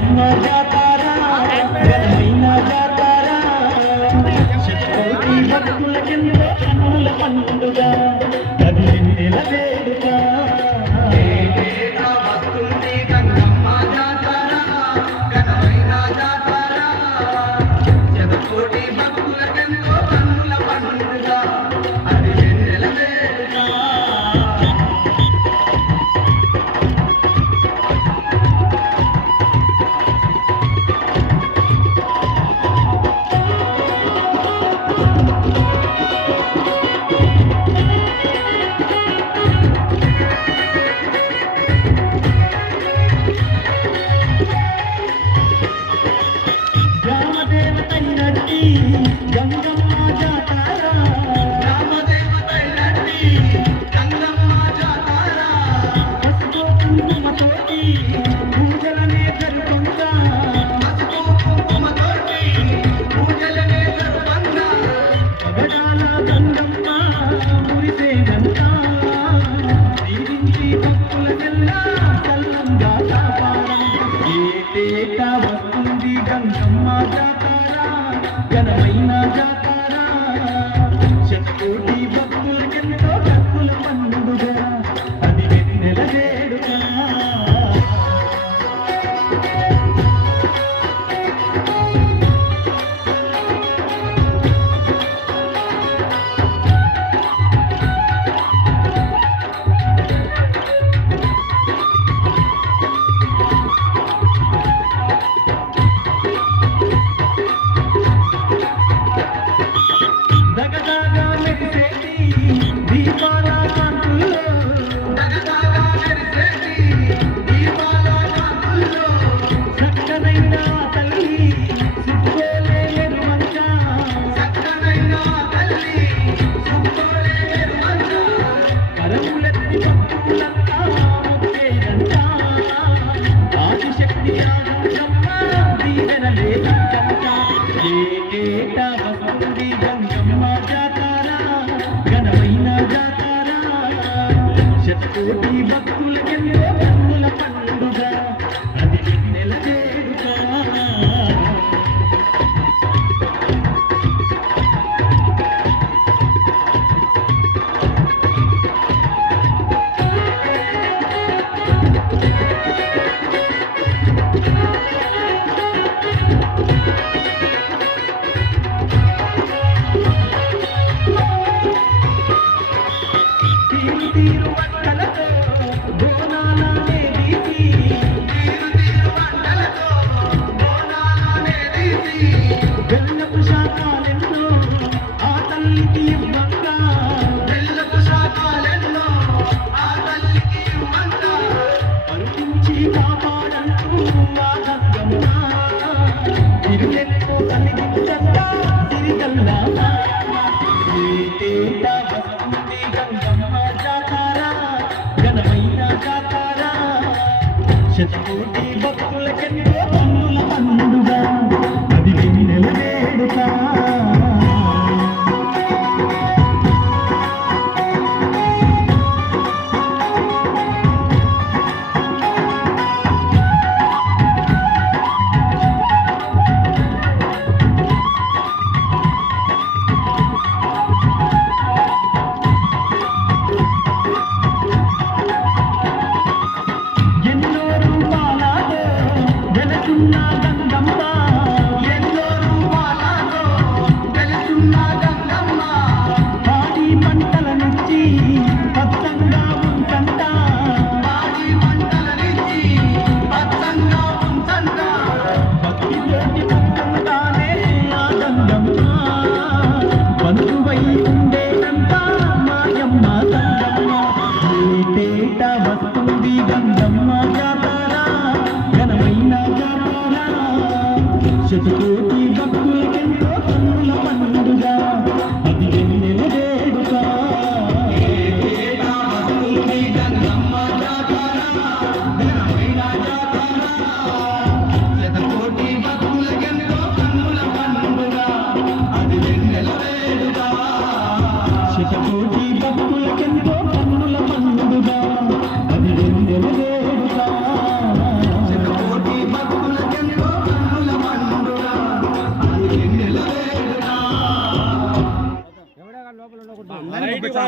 గంగమ్మ జాతర ఘనమైన జాతర శతకోటి భక్తులకెంతో కన్నుల పండుగ అది వెన్నెల వేడుక వస్తుంది గంగమ్మ జాతర ఘనమైన జాతర శతకోటి భక్తులకెంతో కన్నుల పండుగ అది వెన్నెల వేడుక గ్రామదేవతైనట్టి గంగమ్మ జాతర రామదేవతైనట్టి గంగమ్మ జాతర పసుపు కుంకుమతోటి పూజలనే జరుపుకుంటా పసుపు కుంకుమతోటి పూజలనే జరుపంగా పగడాల గంగమ్మ మురిసేనంట దీవించి భక్తులకెల్లా చల్లంగా కాపాడంట ఏటేటా వస్తుంది గంగమ్మ జాతర ఘనమైన జాతర శతకోటి భక్తులకెంతో భక్తుల పండుగ అది వెన్నెల వేడుక దగదగా మెరిసేటి దీపాల కాంతుల్లో దగదగా మెరిసేటి దీపాల కాంతుల్లో చక్కనైన తల్లి సిద్ధోలే ఎరుమంట చక్కనైన తల్లి సుబ్బోలే ఎరుమంట కరములెత్తి భక్తులంతా మొక్కేదంట ఆదిశక్తి ఆగంగమ్మ దీవెనలే కంట ఏటేటా వస్తుంది గంగమ్మ జాతర ఘనమైన జాతర శతకోటి భక్తులకెంతో కన్నుల పండుగ అది వెన్నెల వేడుక తీరు తీరు వంటలతో బోనాలనే తీసి తీరు తీరు వంటలతో బోనాలనే తీసి బెల్లపు శాఖలెన్నో ఆ తల్లికి ఇవ్వంగా బెల్లపు శాఖలెన్నో ఆ తల్లికి ఇవ్వంగా పరుకించి కాపాడంటూ ఆ గంగమ్మ తిరుగెన్నో కలిగించంగా తిరిగల్లా ఏటేటా వస్తుంది గంగమ్మ జాతర ఘనమైన జాతర శతకోటి భక్తులకెంతో కన్నుల పండుగ అది వెన్నెల వేడుక ఎన్నో రూపాలతో వెలసున్న గంగమ్మ ఎన్నో రూపాలతో వెలుస్తున్న గంగమ్మ పాడి పంటలనిచ్చి పచ్చంగా ఉంటంట పాడి పంటలనిచ్చి పచ్చంగా ఉంచంట భక్తితోటి భక్తంగానే ఆ గంగమ్మ బంధువై ఉండేటంట మాయమ్మ గంగమ్మ ఏటేటా వస్తుంది గంగమ్మ